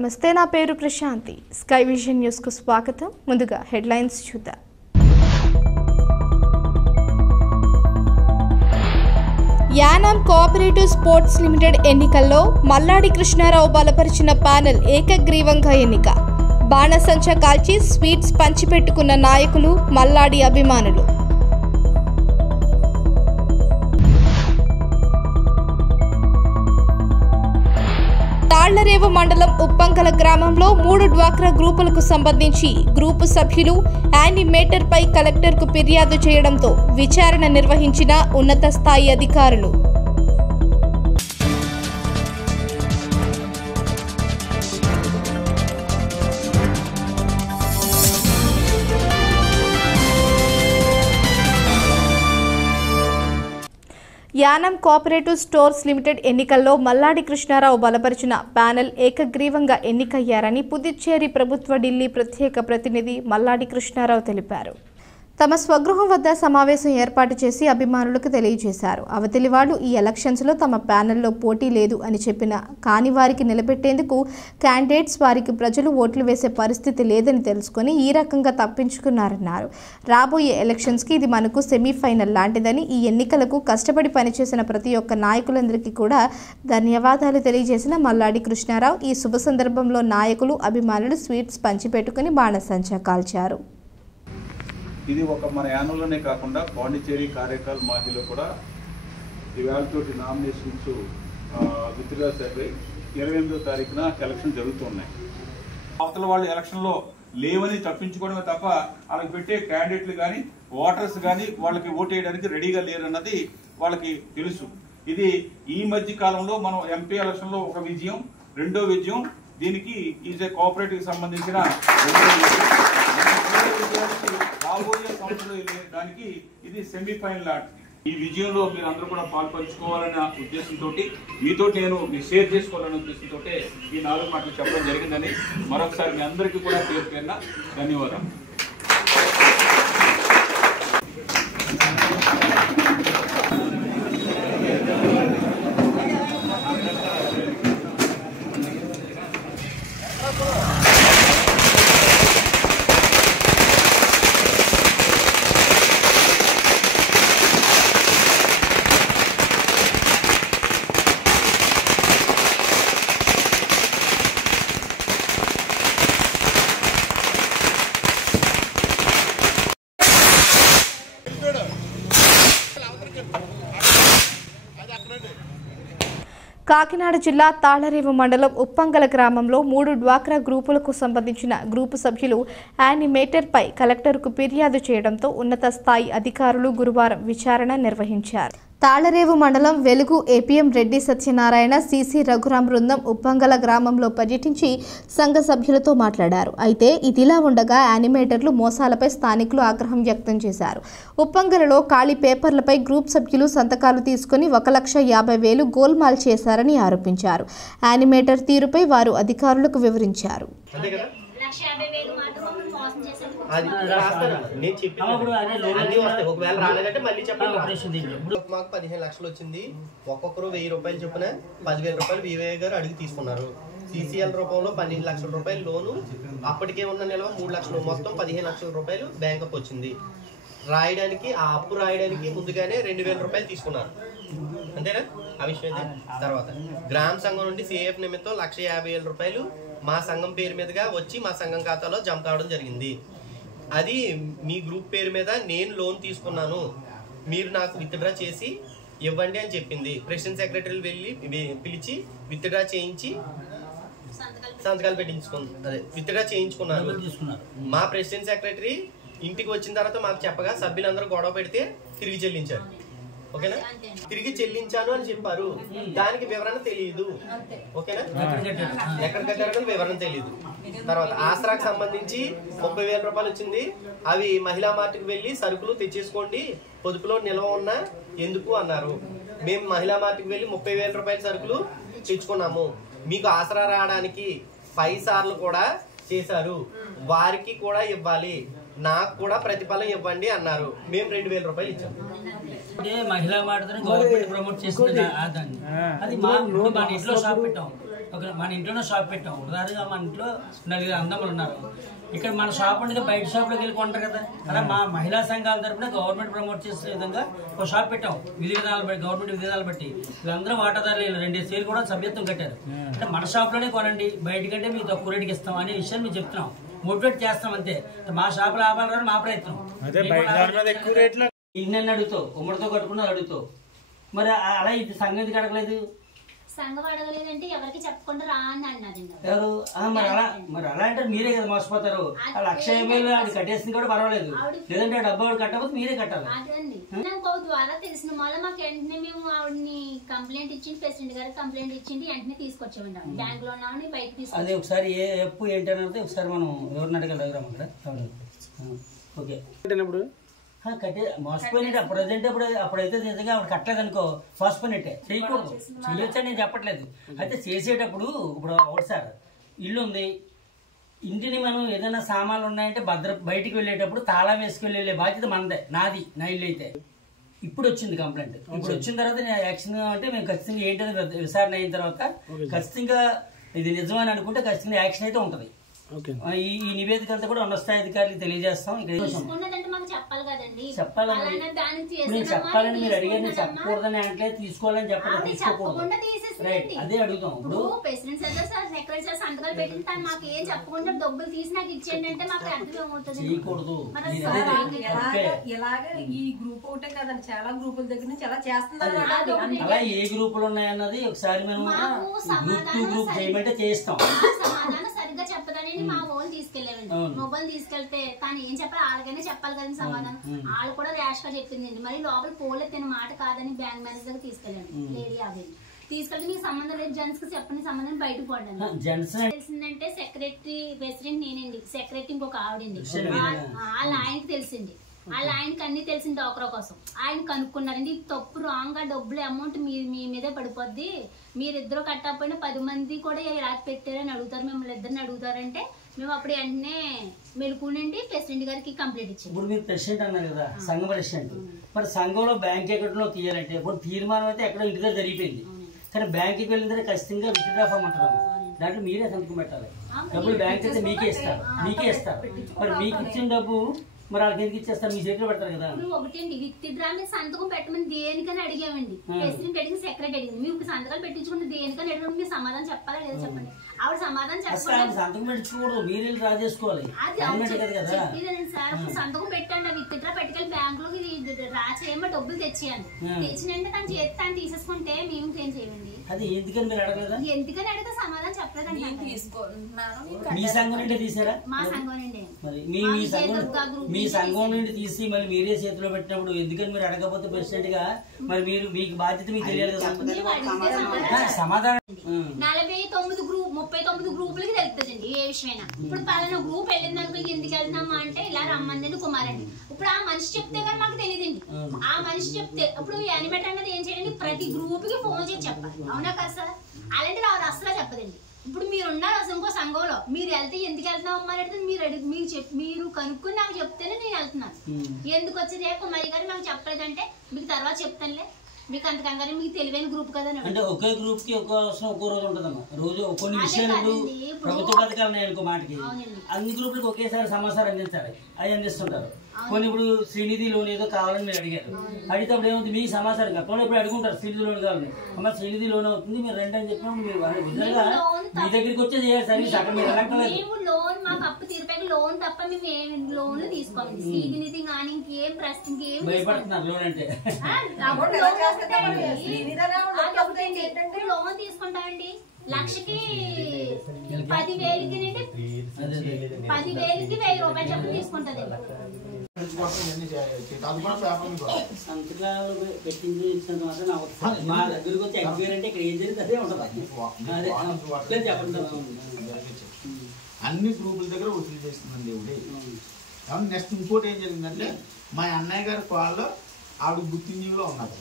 నమస్తే, నా పేరు ప్రశాంతి. స్కై విజన్ న్యూస్ కు స్వాగతం. ముందుగా హెడ్లైన్స్ చూద్దాం. యానం కోఆపరేటివ్ స్పోర్ట్స్ లిమిటెడ్ ఎన్నికల్లో మల్లాడి కృష్ణారావు బలపరిచిన ప్యానెల్ ఏకగ్రీవంగా ఎన్నిక. బాణసంచా కాల్చి స్వీట్స్ పంచిపెట్టుకున్న నాయకులు, మల్లాడి అభిమానులు. తాళ్లరేవు మండలం ఉప్పంకల గ్రామంలో 3 డ్వాక్రా గ్రూపులకు సంబంధించి గ్రూపు సభ్యులు యానిమేటర్పై కలెక్టర్కు ఫిర్యాదు చేయడంతో విచారణ నిర్వహించిన ఉన్నత స్థాయి అధికారులు. యానం కోఆపరేటివ్ స్టోర్స్ లిమిటెడ్ ఎన్నికల్లో మల్లాడి కృష్ణారావు బలపరిచిన ప్యానెల్ ఏకగ్రీవంగా ఎన్నికయ్యారని పుదుచ్చేరి ప్రభుత్వ ఢిల్లీ ప్రత్యేక ప్రతినిధి మల్లాడి కృష్ణారావు తెలిపారు. తమ స్వగృహం వద్ద సమావేశం ఏర్పాటు చేసి అభిమానులకు తెలియజేశారు. అవతలి వాళ్లు ఈ ఎలక్షన్స్లో తమ ప్యానెల్లో పోటీ లేదు అని చెప్పిన కాని వారికి నిలబెట్టేందుకు క్యాండిడేట్స్ వారికి ప్రజలు ఓట్లు వేసే పరిస్థితి లేదని తెలుసుకొని ఈ రకంగా తప్పించుకున్నారన్నారు. రాబోయే ఎలక్షన్స్కి ఇది మనకు సెమీఫైనల్ లాంటిదని, ఈ ఎన్నికలకు కష్టపడి పనిచేసిన ప్రతి ఒక్క నాయకులందరికీ కూడా ధన్యవాదాలు తెలియజేసిన మల్లాడి కృష్ణారావు ఈ శుభ సందర్భంలో నాయకులు, అభిమానులు స్వీట్స్ పంచిపెట్టుకుని బాణసంచా కాల్చారు. ఇది ఒక మన యానంలోనే కాకుండా పాండిచేరి, కారైకాల్, మాహిలో కూడా ఇవాళతోటి నామినేషన్స్ విత్డ్రా అయిపోయి 28వ తారీఖున ఎలక్షన్ జరుగుతున్నాయి. అవతల వాళ్ళు ఎలక్షన్లో లేవని తప్పించుకోవడమే తప్ప వాళ్ళకి పెట్టే క్యాండిడేట్లు కానీ ఓటర్స్ కానీ వాళ్ళకి ఓటు వేయడానికి రెడీగా లేరన్నది వాళ్ళకి తెలుసు. ఇది ఈ మధ్య కాలంలో మనం ఎంపీ ఎలక్షన్లో ఒక విజయం, రెండో విజయం, దీనికి ఈజ్ ఏ కోఆపరేటివ్ సంబంధించిన రాబోయే సంవత్సరంలో దానికి ఇది సెమీఫైనల్ లాంటిది. ఈ విజయంలో మీరు అందరూ కూడా పాల్పంచుకోవాలన్న ఉద్దేశంతో, మీతో నేను షేర్ చేసుకోవాలనే ఉద్దేశంతో ఈ 4 మాటలు చెప్పడం జరిగిందని మరొకసారి మీ అందరికీ కూడా పేరు పేరున ధన్యవాదాలు. కాకినాడ జిల్లా తాళ్లరేవు మండలం ఉప్పంగల గ్రామంలో 3 డ్వాక్రా గ్రూపులకు సంబంధించిన గ్రూపు సభ్యులు యానిమేటర్పై కలెక్టర్కు ఫిర్యాదు చేయడంతో ఉన్నత స్థాయి అధికారులు గురువారం విచారణ నిర్వహించారు. తాళ్లరేవు మండలం వెలుగు ఏపీఎం రెడ్డి సత్యనారాయణ, సిసి రఘురాం బృందం ఉప్పంగల గ్రామంలో పర్యటించి సంఘ సభ్యులతో మాట్లాడారు. అయితే ఇదిలా ఉండగా యానిమేటర్లు మోసాలపై స్థానికులు ఆగ్రహం వ్యక్తం చేశారు. ఉప్పంగలలో ఖాళీ పేపర్లపై గ్రూప్ సభ్యులు సంతకాలు తీసుకుని 1,50,000 గోల్మాల్ చేశారని ఆరోపించారు. యానిమేటర్ తీరుపై వారు అధికారులకు వివరించారు. మాకు 15 లక్షలు వచ్చింది. ఒక్కొక్కరు 1000 రూపాయలు చొప్పున 10,000 రూపాయలు వివే గారు అడిగి తీసుకున్నారు. సిసిఎల్ రూపంలో 12 లక్షల రూపాయలు లోను, అప్పటికే ఉన్న నిల్వ 3 లక్షలు, మొత్తం 15 లక్షల రూపాయలు బ్యాంకుకు వచ్చింది. రాయడానికి, ఆ అప్పు రాయడానికి ముందుగానే 2,000 రూపాయలు తీసుకున్నారు. అంతేనా? ఆ విషయం అయితే తర్వాత గ్రామ సంఘం నుండి సిఏఎఫ్ నిమిత్తం 1,50,000 రూపాయలు మా సంఘం పేరు మీదుగా వచ్చి మా సంఘం ఖాతాలో జమ కావడం జరిగింది. అది మీ గ్రూప్ పేరు మీద నేను లోన్ తీసుకున్నాను, మీరు నాకు విత్డ్రా చేసి ఇవ్వండి అని చెప్పింది. ప్రెసిడెంట్ సెక్రటరీలు వెళ్ళి పిలిచి విత్డ్రా చేయించి సంతకాలు విత్డ్రా చేయించుకున్నారు. మా ప్రెసిడెంట్ సెక్రటరీ ఇంటికి వచ్చిన తర్వాత మాకు చెప్పగా సభ్యులందరూ గొడవ పెడితే తిరిగి చెల్లించారు. ఓకేనా? తిరిగి చెల్లించాను అని చెప్పారు. దానికి వివరణ తెలియదు. ఓకేనా? ఎక్కడ కట్టారో వివరణ తెలియదు. తర్వాత ఆసరాకు సంబంధించి 30,000 రూపాయలు వచ్చింది. అవి మహిళా మార్ట్కి వెళ్ళి సరుకులు తెచ్చేసుకోండి, పొదుపులో నిల్వ ఉన్నా ఎందుకు అన్నారు. మేము మహిళా మార్ట్కి వెళ్ళి 30,000 రూపాయల సరుకులు తెచ్చుకున్నాము. మీకు ఆసరా రావడానికి 5 సార్లు కూడా చేశారు, వారికి కూడా ఇవ్వాలి, నాకు కూడా ప్రతిఫలం ఇవ్వండి అన్నారు. మేము 2,000 రూపాయలు ఇచ్చాము. మహిళా మార్ట్ గవర్నమెంట్ ప్రమోట్ చేస్తుంది. అది మా ఇంట్లో షాప్ పెట్టాం. మన ఇంట్లోనే షాప్ పెట్టాం. ఉదాహరణగా మన ఇంట్లో 4 అన్నదమ్ములు ఉన్నారు. ఇక్కడ మన షాప్ ఉండేది బయట షాప్లోకి వెళ్ళి కొంటారు కదా. అలా మా మహిళా సంఘాల తరపున గవర్నమెంట్ ప్రమోట్ చేసే విధంగా ఒక షాప్ పెట్టాం. విధి విధానాలు బట్టి, గవర్నమెంట్ విధి విధానాలు బట్టి వీళ్ళందరూ వాటాదారులు 2 షేర్లు కూడా సభ్యత్వం కట్టారు. అంటే మన షాప్లోనే కొనండి, బయటకంటే మీకు తక్కువ రేటుకి ఇస్తాం అనే విషయాన్ని మేము చెప్తున్నాం, మోటివేట్ చేస్తాం అంతే. మా షాప్ లాభాలు రాని మా ప్రయత్నం. ఇన్నెన్ని అడుగుతావు, ఉమ్మడితో కట్టుకున్నా అడుగుతావు, మరి అలా ఇది సంఘం ఎందుకు అడగలేదు? సంఘం అడగలేదంటే ఎవరికి చెప్పకుండా రా అని అన్నది ఎవరు? మరి అలా అంటే మీరే కదా మోసపోతారు. ఆ 1,50,000 అది కట్టేసింది కూడా పర్వాలేదు, లేదంటే డబ్బు కట్టకపోతే మీరే కట్టాలి. అదండి నాకు ద్వారా తెలిసిన వల్ల మాకు వెంటనే మేము ఆవిడని కంప్లైంట్ ఇచ్చింది, ప్రెసిడెంట్ గారికి కంప్లైంట్ ఇచ్చింది, వెంటనే తీసుకొచ్చామండి. బ్యాంక్ లో ఉన్నామని బయట తీసుకొచ్చాం. అదే ఒకసారి ఏ ఎప్పు ఏంటంటే ఒకసారి మనం ఎవరిని అడగాలి అక్కడ. ఓకే కట్టే మోసపోయినట్టు ప్రజెంట్ అప్పుడైతే నిజంగా ఆవిడ కట్టలేదు అనుకో, మోసపోయినట్టే. చేయకూడదు, చేయొచ్చని నేను చెప్పట్లేదు. అయితే చేసేటప్పుడు ఇప్పుడు ఒకటి సార్ ఇల్లు ఉంది, ఇంటిని మనం ఏదైనా సామాన్లు ఉన్నాయంటే బయటికి వెళ్ళేటప్పుడు తాళం వేసుకెళ్ళి వెళ్ళే బాధ్యత మనదే, నాది, నా ఇల్లు అయితే. ఇప్పుడు వచ్చింది కంప్లైంట్. ఇప్పుడు వచ్చిన తర్వాత నేను యాక్షన్ అంటే మేము ఖచ్చితంగా ఏంటంటే విచారణ అయిన తర్వాత ఖచ్చితంగా ఇది నిజమని అనుకుంటే ఖచ్చితంగా యాక్షన్ అయితే ఉంటుంది. ఈ నివేదిక అంతా కూడా ఉన్నత స్థాయి అధికారులకు తెలియజేస్తాం. చెప్పాలని మీరు అడిగారు, నేను చెప్పకూడదని అంటే తీసుకోవాలని చెప్పడం తీసుకోకూడదు. రైట్, అదే అడుగుతాం. ఇప్పుడు ప్రెసిడెంట్ సార్ సెక్రటరీ సార్ సంతకాలు పెట్టి తను మాకు ఏం చెప్పకుండా డబ్బులు తీసి నాకు ఇచ్చేయండి అంటే మాకు అర్థమవుతుంది. చేయకూడదు. ఇలాగే ఈ గ్రూప్ ఒకటే కదండి, చాలా గ్రూపుల దగ్గర నుంచి అలా చేస్తున్నారు. అలా ఏ గ్రూపులు ఉన్నాయన్నది ఒకసారి మేము గ్రూప్ చేయమంటే చేస్తాం. సమాధానం సరిగ్గా చెప్పదని మా ఓన్ తీసుకెళ్ళామండి. మొబైల్ తీసుకెళ్తే తను ఏం చెప్పాలి, వాళ్ళకైనా చెప్పాలి కదండి సమాధానం. వాళ్ళు కూడా ర్యాష్ గా చెప్పిందండి. మరి లోపల పోలే తిన మాట కాదని బ్యాంక్ మేనేజర్ దగ్గర తీసుకెళ్ళండి. లేడీ అవి తీసుకెళ్తే మీకు సంబంధం లేదు, జెంట్స్ కి చెప్పని సంబంధం బయటకు పోండి. తెలిసిందంటే సెక్రటరీ ప్రెసిడెంట్ నేనండి, సెక్రటరీ ఇంకొక ఆవిడండి. వాళ్ళ ఆయనకి తెలిసింది, వాళ్ళ ఆయనకి అన్ని తెలిసింది. డోక్రా కోసం ఆయన కనుక్కున్నారండి. తప్పు రాంగ్ గా డబ్బులు అమౌంట్ మీ మీదే పడిపోద్ది, మీరిద్దరు కట్టకపోయినా 10 మంది కూడా రాసి పెట్టారని అడుగుతారు, మిమ్మల్ని ఇద్దరిని అడుగుతారంటే మేము అప్పుడు వెంటనే మెలుకునండి ప్రెసిడెంట్ గారికి కంప్లైంట్ ఇచ్చాం. ఇప్పుడు మీరు ప్రెసిడెంట్ అన్నారు కదా, సంఘ ప్రెసిడెంట్. మరి సంఘంలో బ్యాంక్ అకౌంట్ లో తీయాలంటే ఇప్పుడు తీర్మానం అయితే ఎక్కడో ఇంటి దగ్గర జరిగిపోయింది, కానీ బ్యాంక్కి వెళ్ళిన దగ్గర ఖచ్చితంగా విత్డ్రా ఫామ్ అంటారు. దాంట్లో మీరే సంతకం పెట్టాలి. డబ్బులు బ్యాంక్ అయితే మీకే ఇస్తారు. మరి మీకు ఇచ్చిన డబ్బు మరి వాళ్ళకి ఎందుకు ఇచ్చేస్తారు? మీ చేతిలో పెడతారు కదా. ఒకటండి విత్డ్రా మీద సంతకం పెట్టమని దేనికని అడిగామండి. ప్రెసిడెంట్ అడిగింది, సెక్రటరీ అడిగింది. మీకు సంతకాలు పెట్టించుకుంటే దేనికని అడిగిన మీరు సమాధానం చెప్పాలా లేదా చెప్పండి. ఆవిడ సమాధానం చెప్పాలి. సంతకం పెట్టించుకోకూడదు, మీరు డ్రా చేసుకోవాలి. చెప్పేదండి సార్, సంతకం పెట్టండి, విత్డ్రా పెట్టుకెళ్ళి బ్యాంక్ లోకి డ్రా చేయమో డబ్బులు తెచ్చేయండి. తెచ్చినంటే తను చేతి తను తీసేసుకుంటే మేము ఏం చేయండి. అది ఎందుకని మీరు అడగలేదా? ఎందుకని అడిగితే సమాధానం చెప్పలేదండి. మీ సంఘం నుండి తీసారా? మా సంఘం నుండి. మరి మీ సంఘం నుండి తీసి మళ్ళీ మీరే చేతిలో పెట్టినప్పుడు ఎందుకని మీరు అడగకపోతే ప్రెసిడెంట్ గా మరి మీరు మీకు బాధ్యత మీకు తెలియాలి కదా. సమాధానం 39 గ్రూపులకి తెలుస్తుందండి ఏ విషయమైనా. ఇప్పుడు పలానా గ్రూప్ వెళ్ళింది అనుకో, ఎందుకు వెళ్తున్నామా అంటే ఇలా రమ్మందండి కుమారండి. ఇప్పుడు ఆ మనిషి చెప్తే కానీ మాకు తెలియదండి. ఆ మనిషి చెప్తే ఇప్పుడు యానిమేట్ అన్నది ఏం చేయండి, ప్రతి గ్రూప్ కి ఫోన్ చేసి చెప్పాలి. అవునా కదా సార్? అలాంటిది ఆవిడ అసలు చెప్పదండి. ఇప్పుడు మీరు ఉన్నారు అసలు ఇంకో సంఘంలో, మీరు వెళ్తే ఎందుకు వెళ్తున్నాం అమ్మా అంటే మీరు కనుక్కుని నాకు చెప్తేనే నేను వెళ్తున్నాను. ఎందుకు వచ్చేది కుమారి గారు మాకు చెప్పలేదంటే మీకు తర్వాత చెప్తానులే, మీకు అంత కంగారు, మీకు తెలివైన గ్రూప్ కదా. అంటే ఒకే గ్రూప్ కి ఒక్కో రోజు ఉంటదమ్మా. రోజు కొన్ని విషయాలు ప్రభుత్వ పథకాలు ఉన్నాయి అనుకో మాటకి, అన్ని గ్రూపులకు ఒకేసారి సమాచారం అందించాలి. అవి అందిస్తుంటారు. కొన్ని ఇప్పుడు శ్రీనిధి లోన్ ఏదో కావాలని మీరు అడిగారు, అడిగినప్పుడు ఏమవుతుంది మీ సమాచారం గతంలో ఇప్పుడు అడుగుంటారు శ్రీనిధి లోన్ కావాలని. అమ్మ శ్రీనిధి లోన్ అవుతుంది మీరు రండి అని చెప్పినప్పుడు మీరు నిజంగా మీ దగ్గరికి వచ్చే చేయాలి సర్వీస్. అక్కడ మీరు మేము లోన్ మాకు అప్పు తీరిపోయి లోన్ తప్ప మేము ఏం లోన్లు తీసుకోండి. శ్రీనిధి కానీ ఇంకేం ప్రశ్న ఇంకేం భయపడుతున్నారు లోన్ అంటే. లోన్ తీసుకుంటామండి లక్షకి 10,000కి 10,000కి 1,000 రూపాయలు చెప్పి తీసుకుంటది. సంతకాలు పెట్టింది మా దగ్గరకు వచ్చి ఎక్స్పైర్ అంటే ఇక్కడ ఏం జరిగింది అదే ఉంటుంది. అన్ని గ్రూపుల దగ్గర వసూలు చేస్తుందండి ఇవిడే. నెక్స్ట్ ఇంకోటి ఏం జరిగిందంటే మా అన్నయ్య గారి కాల్లో ఆవిడ గుర్తింజీలో ఉన్నారు.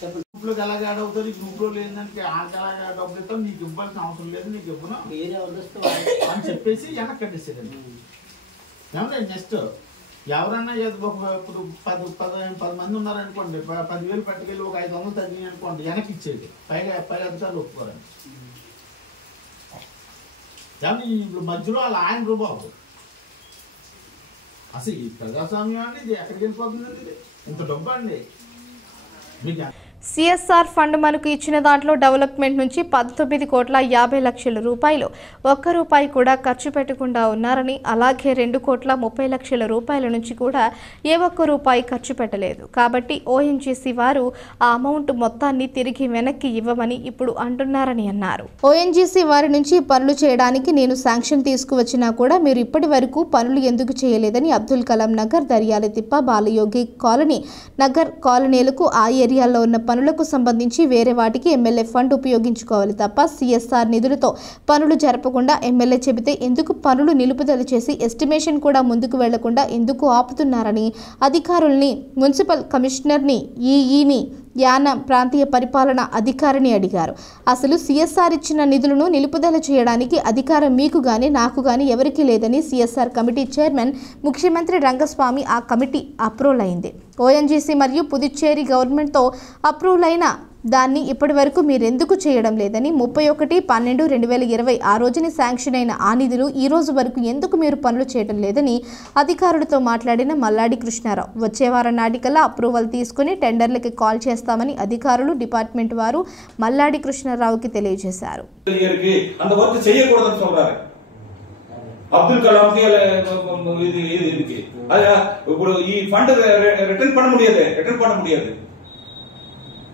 గ్రూప్ లోకి ఎలాగ యాడ్ అవుతుంది, గ్రూప్ లో లేదంటే ఆడికి ఎలాగ డబ్బులు ఇస్తాం, నీకు ఇవ్వాల్సిన అవసరం లేదు, నీకు ఇవ్వను అని చెప్పేసి వెనక్కి కట్టేసాడండి. ఏమంటే నెక్స్ట్ ఎవరన్నా ఇప్పుడు 10 మంది ఉన్నారనుకోండి, 10,000 పట్టుకెళ్ళి ఒక 500 తగ్గినాయి అనుకోండి, వెనక్కి ఇచ్చేది. పై అధికారులు ఒప్పుకోరండి. కానీ ఇప్పుడు మధ్యలో వాళ్ళ ఆయన రూబాబు అసలు ఈ ప్రజాస్వామ్యం అండి, ఇది ఎక్కడికి వెళ్ళిపోతుందండి? ఇది ఇంత డబ్బు అండి మీకు. సిఎస్ఆర్ ఫండ్ మనకు ఇచ్చిన దాంట్లో డెవలప్మెంట్ నుంచి 19,50,00,000 రూపాయలు ఒక్క రూపాయి కూడా ఖర్చు పెట్టకుండా ఉన్నారని, అలాగే 2,30,00,000 రూపాయల నుంచి కూడా ఏ ఒక్క రూపాయి ఖర్చు పెట్టలేదు. కాబట్టి ఓఎన్జీసీ వారు ఆ అమౌంట్ మొత్తాన్ని తిరిగి వెనక్కి ఇవ్వమని ఇప్పుడు అంటున్నారని అన్నారు. ఓఎన్జీసీ వారి నుంచి పనులు చేయడానికి నేను శాంక్షన్ తీసుకువచ్చినా కూడా మీరు ఇప్పటి వరకు పనులు ఎందుకు చేయలేదని అబ్దుల్ కలాం నగర్, దర్యాలతిప్ప, బాలయోగి కాలనీ నగర్ కాలనీలకు ఆ ఏరియాలో ఉన్న పనులకు సంబంధించి వేరే వాటికి ఎమ్మెల్యే ఫండ్ ఉపయోగించుకోవాలి తప్ప సిఎస్ఆర్ నిధులతో పనులు జరపకుండా ఎమ్మెల్యే చెబితే ఎందుకు పనులు నిలుపుదల చేసి ఎస్టిమేషన్ కూడా ముందుకు వెళ్లకుండా ఎందుకు ఆపుతున్నారని అధికారుల్ని, మున్సిపల్ కమిషనర్ని, ఈఈని, యానం ప్రాంతీయ పరిపాలన అధికారిని అడిగారు. అసలు సిఎస్ఆర్ ఇచ్చిన నిధులను నిలుపుదల చేయడానికి అధికారం మీకు గానీ నాకు గానీ ఎవరికీ లేదని సిఎస్ఆర్ కమిటీ చైర్మన్ ముఖ్యమంత్రి రంగస్వామి ఆ కమిటీ అప్రూవల్ అయింది. ఓఎన్జీసీ మరియు పుదుచ్చేరి గవర్నమెంట్తో అప్రూవల్ అయిన దాన్ని ఇప్పటి వరకు మీరెందుకు చేయడం లేదని, 31/12/2020 ఆ రోజుని శాంక్షన్ అయిన ఆ నిధులు ఈ రోజు వరకు ఎందుకు మీరు పనులు చేయడం లేదని అధికారులతో మాట్లాడిన మల్లాడి కృష్ణారావు వచ్చే వారం నాటికల్లా అప్రూవల్ తీసుకుని టెండర్లకి కాల్ చేస్తామని అధికారులు, డిపార్ట్మెంట్ వారు మల్లాడి కృష్ణారావుకి తెలియజేశారు. அப்துல் கலாம் ఇప్పుడు ఈ ఫండ్ రిటర్న్ பண்ண முடியாது.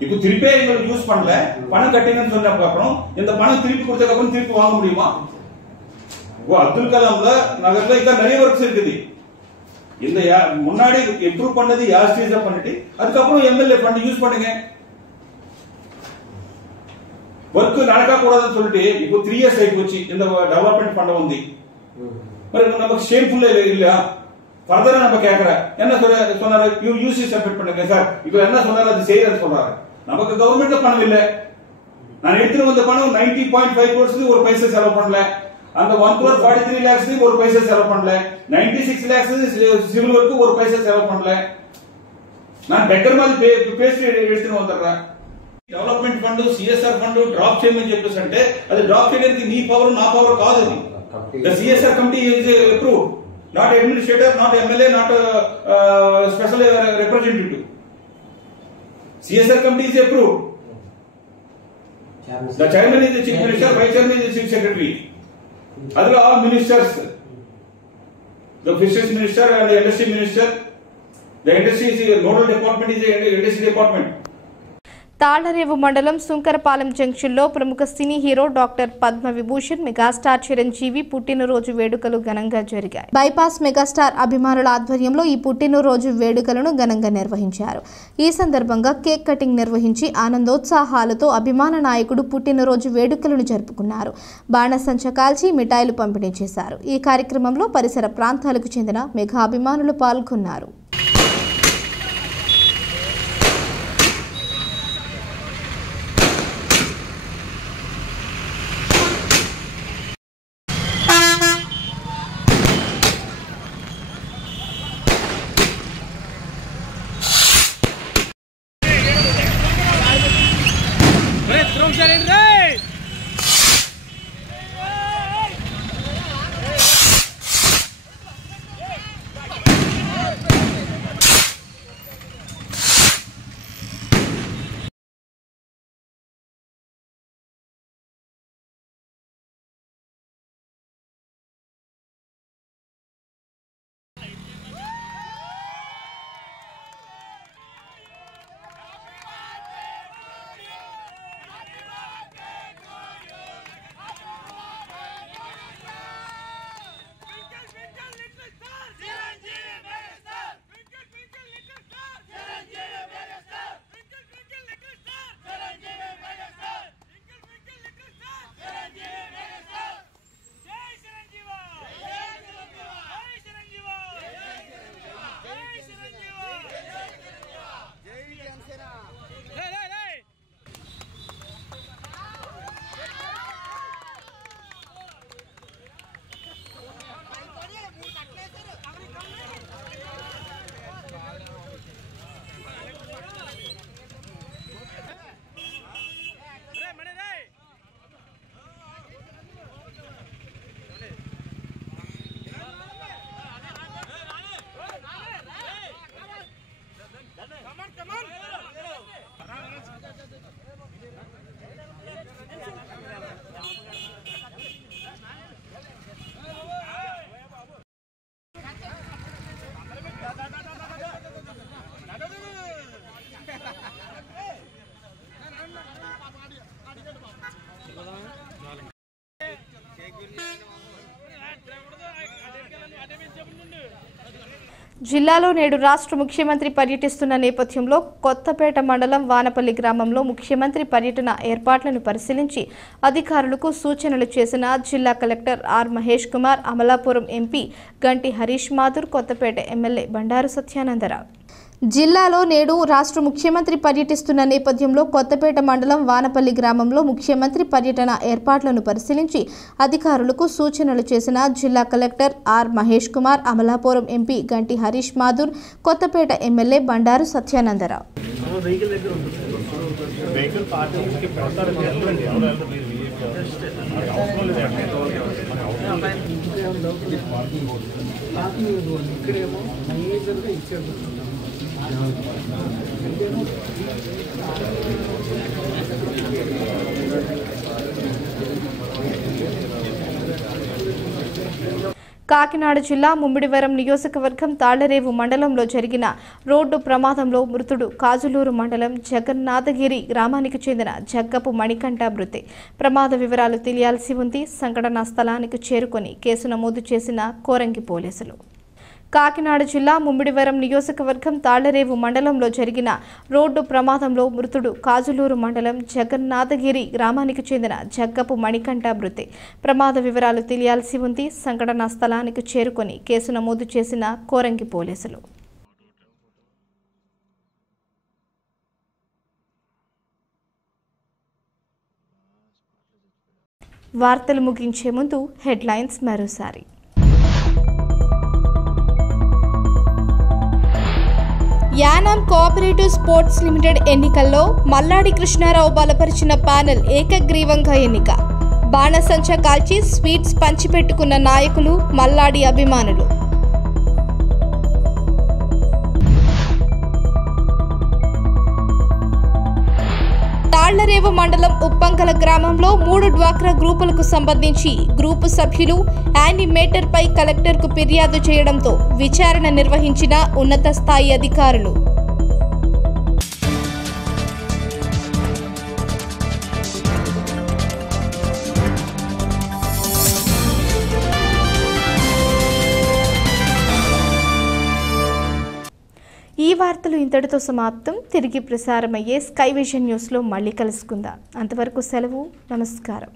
இப்போ திருப்பி எங்களுக்கு யூஸ் பண்ணல, பணம் கட்டிங்கன்னு சொன்னதுக்கு அப்புறம் இந்த பணம் திருப்பி கொடுத்ததுக்கு அப்புறம் திருப்பி வாங்க முடியுமா? அப்துல் கலாம்ல நகர்ல இங்க நிறைய ஒர்க்ஸ் இருக்குது. இந்த முன்னாடி இம்ப்ரூவ் பண்ணது யார் ஸ்டேஜா பண்ணிட்டு அதுக்கப்புறம் எம்எல்ஏ ஃபண்ட் யூஸ் பண்ணுங்க. ஒர்க் நடக்க கூடாதுன்னு சொல்லிட்டு இப்போ 3 இயர்ஸ் ஆகி போச்சு இந்த டெவலப்மெண்ட் ஃபண்ட் வந்து. మరి நமக்கு ஷேம்ஃபுல் இல்ல. ஃபர்தரா நம்ம கேக்குற என்ன சொன்னாரு, யூசி சப்மிட் பண்ணுங்க சார். இப்போ என்ன சொன்னாரு அது செய்யறன்னு சொல்றாரு. நமக்கு கவர்மெண்ட்ல பணம் இல்ல. நான் எடுத்துட்டு வந்த பணம் 90.5 crores ஒரு பைசா செலவு பண்ணல. அந்த 1,43 lakhs ஒரு பைசா செலவு பண்ணல. 96 lakhs சிவில் ஒர்க்கு ஒரு பைசா செலவு பண்ணல. நான் பெட்டர் மாதிரி பேசி எடுத்துட்டு வந்துடுறேன். Development fund, CSR fund drop చేయమని చెప్పేసి అంటే అది డ్రాప్ చేయడానికి నీ పవర్ నా పవర్ కాదు. అది the CSR committee is approved, not administrator, not MLA, not special representative. CSR committee is approved. The chairman is chief minister, vice chairman is chief secretary. అందులో all ministers, the fisheries minister and industry minister, the industry nodal department is industry department. Tallarevu మండలం సుంకరపాలెం జంక్షన్లో ప్రముఖ cine hero doctor Padma Vibhushan megastar Chiranjeevi పుట్టినరోజు వేడుకలు ఘనంగా జరిగాయి. Bypass megastar అభిమానుల ఆధ్వర్యంలో ఈ పుట్టినరోజు వేడుకలను ఘనంగా నిర్వహించారు. ఈ సందర్భంగా కేక్ కటింగ్ నిర్వహించి ఆనందోత్సాహాలతో అభిమాన నాయకుడు పుట్టినరోజు వేడుకలను జరుపుకున్నారు. బాణసంచ కాల్చి మిఠాయిలు పంపిణీ చేశారు. ఈ కార్యక్రమంలో పరిసర ప్రాంతాలకు చెందిన మెగా అభిమానులు పాల్గొన్నారు. జిల్లాలో నేడు రాష్ట్ర ముఖ్యమంత్రి పర్యటిస్తున్న నేపథ్యంలో కొత్తపేట మండలం వానపల్లి గ్రామంలో ముఖ్యమంత్రి పర్యటన ఏర్పాట్లను పరిశీలించి అధికారులకు సూచనలు చేసిన జిల్లా collector R Mahesh Kumar, Amalapuram MP Ganti Harish Mathur, Kothapeta MLA Bandaru Satyanandarao. జిల్లాలో నేడు రాష్ట్ర ముఖ్యమంత్రి పర్యటిస్తున్న నేపథ్యంలో కొత్తపేట మండలం వానపల్లి గ్రామంలో ముఖ్యమంత్రి పర్యటన ఏర్పాట్లను పరిశీలించి అధికారులకు సూచనలు చేసిన జిల్లా collector R Mahesh Kumar, Amalapuram MP Ganti Harish Mathur, Kothapeta MLA Bandaru Satyanandarao. Kakinada జిల్లా ముమ్మిడివరం నియోజకవర్గం తాళ్లరేవు మండలంలో జరిగిన రోడ్డు ప్రమాదంలో మృతుడు కాజులూరు మండలం జగన్నాథగిరి గ్రామానికి చెందిన జగ్గపు మణికంఠ మృతి. ప్రమాద వివరాలు తెలియాల్సి ఉంది. సంఘటనా స్థలానికి చేరుకొని కేసు నమోదు చేసిన కోరంగి పోలీసులు. కాకినాడ జిల్లా ముమ్మిడివరం నియోజకవర్గం తాళ్లరేవు మండలంలో జరిగిన రోడ్డు ప్రమాదంలో మృతుడు కాజులూరు మండలం జగన్నాథగిరి గ్రామానికి చెందిన జగ్గపు మణికంఠ మృతి. ప్రమాద వివరాలు తెలియాల్సి ఉంది. సంఘటనా స్థలానికి చేరుకొని కేసు నమోదు చేసిన కోరంగి పోలీసులు. వార్తలు ముగించే ముందు హెడ్లైన్స్ మరోసారి. యానాం కోఆపరేటివ్ స్పోర్ట్స్ లిమిటెడ్ ఎన్నికల్లో మల్లాడి కృష్ణారావు బలపరిచిన ప్యానెల్ ఏకగ్రీవంగా ఎన్నిక. బాణసంచా కాల్చి స్వీట్స్ పంచిపెట్టుకున్న నాయకులు, మల్లాడి అభిమానులు. తాళ్లరేవు మండలం ఉప్పంకల గ్రామంలో 3 డ్వాక్రా గ్రూపులకు సంబంధించి గ్రూపు సభ్యులు యానిమేటర్పై కలెక్టర్కు ఫిర్యాదు చేయడంతో విచారణ నిర్వహించిన ఉన్నత స్థాయి అధికారులు. ఈ వార్తలు ఇంతటితో సమాప్తం. తిరిగి ప్రసారమయ్యే స్కై విజన్ న్యూస్లో మళ్ళీ కలుసుకుందాం. అంతవరకు సెలవు. నమస్కారం.